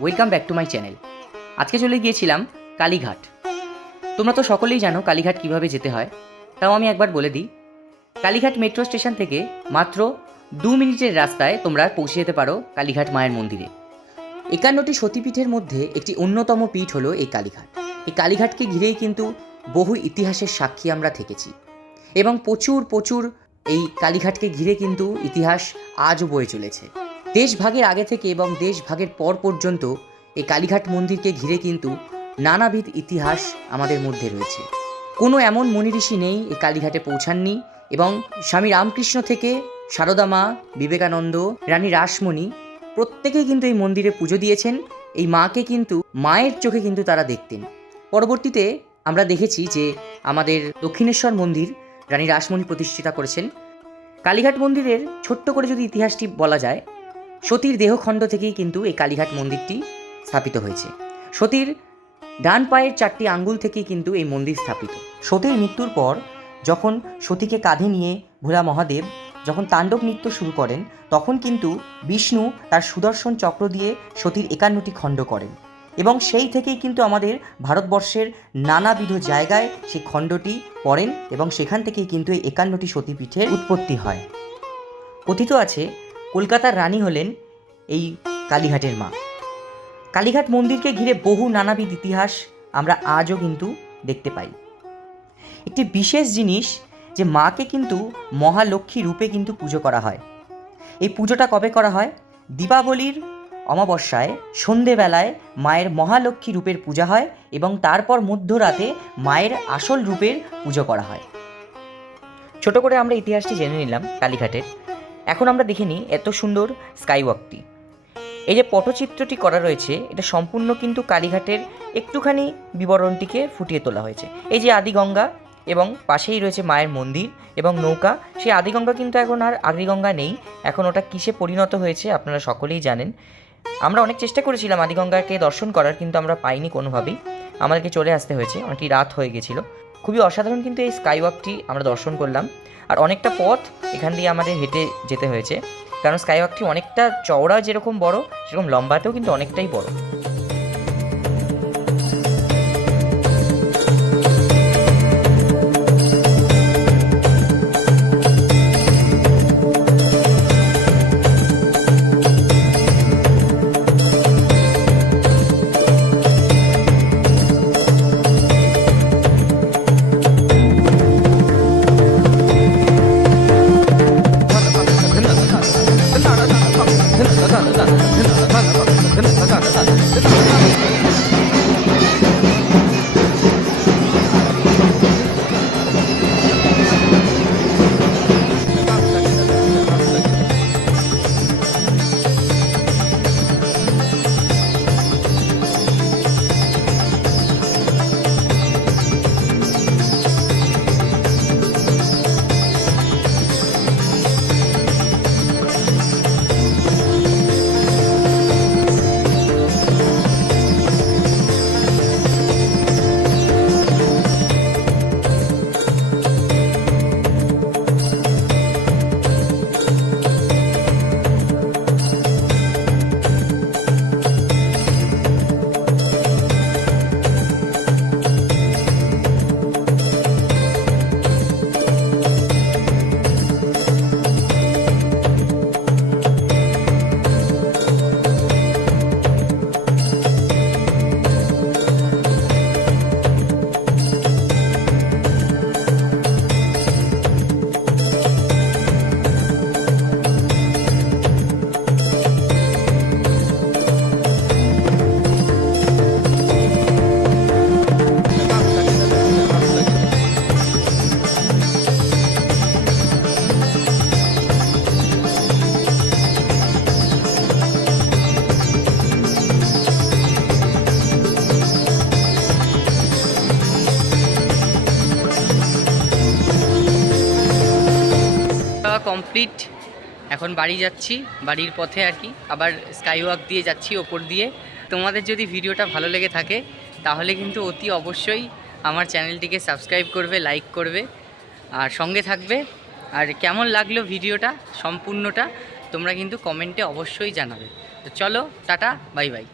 Welcome back to my channel আজকে চলে গিয়েছিলাম কালীঘাট। তোমরা তো সকলেই জানো কালীঘাট কীভাবে যেতে হয়। তাও আমি একবার বলে দিই। কালীঘাট মেট্রো স্টেশন থেকে মাত্র দু মিনিটের রাস্তায় তোমরা পৌঁছে যেতে পারো কালীঘাট মায়ের মন্দিরে। একান্নটি সতীপীঠের মধ্যে একটি অন্যতম পীঠ হলো এই কালীঘাট। এই কালীঘাটকে ঘিরেই কিন্তু বহু ইতিহাসের সাক্ষী আমরা থেকেছি। এবং প্রচুর প্রচুর এই কালীঘাটকে ঘিরে কিন্তু ইতিহাস আজও বয়ে চলেছে। দেশ ভাগের আগে থেকে এবং দেশ ভাগের পর পর্যন্ত এই কালীঘাট মন্দিরকে ঘিরে কিন্তু নানাবিধ ইতিহাস আমাদের মধ্যে রয়েছে। কোনো এমন মুনি ঋষি নেই এই কালীঘাটে পৌঁছাননি এবং স্বামী রামকৃষ্ণ থেকে সারদা মা, বিবেকানন্দ, রানী রাসমণি প্রত্যেকেই কিন্তু এই মন্দিরে পুজো দিয়েছেন। এই মাকে কিন্তু, মায়ের চোখে কিন্তু তারা দেখতেন। পরবর্তীতে আমরা দেখেছি যে আমাদের দক্ষিণেশ্বর মন্দির রানী রাসমণি প্রতিষ্ঠিতা করেছেন। কালীঘাট মন্দিরের ছোট্ট করে যদি ইতিহাসটি বলা যায় সতীর দেহখণ্ড থেকেই কিন্তু এই কালীঘাট মন্দিরটি স্থাপিত হয়েছে। সতীর ডান পায়ের চারটি আঙ্গুল থেকেই কিন্তু এই মন্দির স্থাপিত। সতীর মৃত্যুর পর যখন সতীকে কাঁধে নিয়ে ভোলা মহাদেব যখন তাণ্ডব নৃত্য শুরু করেন, তখন কিন্তু বিষ্ণু তার সুদর্শন চক্র দিয়ে সতীর একান্নটি খণ্ড করেন এবং সেই থেকেই কিন্তু আমাদের ভারতবর্ষের নানাবিধ জায়গায় সেই খণ্ডটি পড়েন এবং সেখান থেকেই কিন্তু এই একান্নটি সতীপীঠের উৎপত্তি হয়। কথিত আছে কলকাতার রানী হলেন এই কালীঘাটের মা। কালীঘাট মন্দিরকে ঘিরে বহু নানাবিধ ইতিহাস আমরা আজও কিন্তু দেখতে পাই। একটি বিশেষ জিনিস যে মাকে কিন্তু মহালক্ষ্মী রূপে কিন্তু পুজো করা হয়। এই পুজোটা কবে করা হয়? দীপাবলির অমাবস্যায় সন্ধেবেলায় মায়ের মহালক্ষ্মী রূপের পূজা হয় এবং তারপর মধ্যরাতে মায়ের আসল রূপের পুজো করা হয়। ছোট করে আমরা ইতিহাসটি জেনে নিলাম কালীঘাটের। এখন আমরা দেখে নিই এত সুন্দর স্কাইওয়াকটি। এই যে পটচিত্রটি করা রয়েছে, এটা সম্পূর্ণ কিন্তু কালীঘাটের একটুখানি বিবরণটিকে ফুটিয়ে তোলা হয়েছে। এই যে আদিগঙ্গা এবং পাশেই রয়েছে মায়ের মন্দির এবং নৌকা, সেই আদিগঙ্গা কিন্তু এখন আর আদিগঙ্গা নেই। এখন ওটা কিসে পরিণত হয়েছে আপনারা সকলেই জানেন। আমরা অনেক চেষ্টা করেছিলাম আদিগঙ্গাকে দর্শন করার, কিন্তু আমরা পাইনি কোনোভাবেই। আমাদেরকে চলে আসতে হয়েছে, অনেকটি রাত হয়ে গেছিল। খুবই অসাধারণ কিন্তু এই স্কাইওয়াকটি আমরা দর্শন করলাম। আর অনেকটা পথ এখান দিয়ে আমাদের হেঁটে যেতে হয়েছে। কারণ স্কাইওয়াকটি অনেকটা চওড়া যেরকম বড়, সেরকম লম্বাতেও কিন্তু অনেকটাই বড়। কমপ্লিট। এখন বাড়ি যাচ্ছি, বাড়ির পথে আর কি। আবার স্কাই ওয়াক দিয়ে যাচ্ছি ওপর দিয়ে। তোমাদের যদি ভিডিওটা ভালো লেগে থাকে, তাহলে কিন্তু অতি অবশ্যই আমার চ্যানেলটিকে সাবস্ক্রাইব করবে লাইক করবে। আর সঙ্গে থাকবে। আর কেমন লাগল ভিডিওটা, সম্পূর্ণটা, তোমরা কিন্তু কমেন্টে অবশ্যই জানাবে। তো চলো, টাটা বাই বাই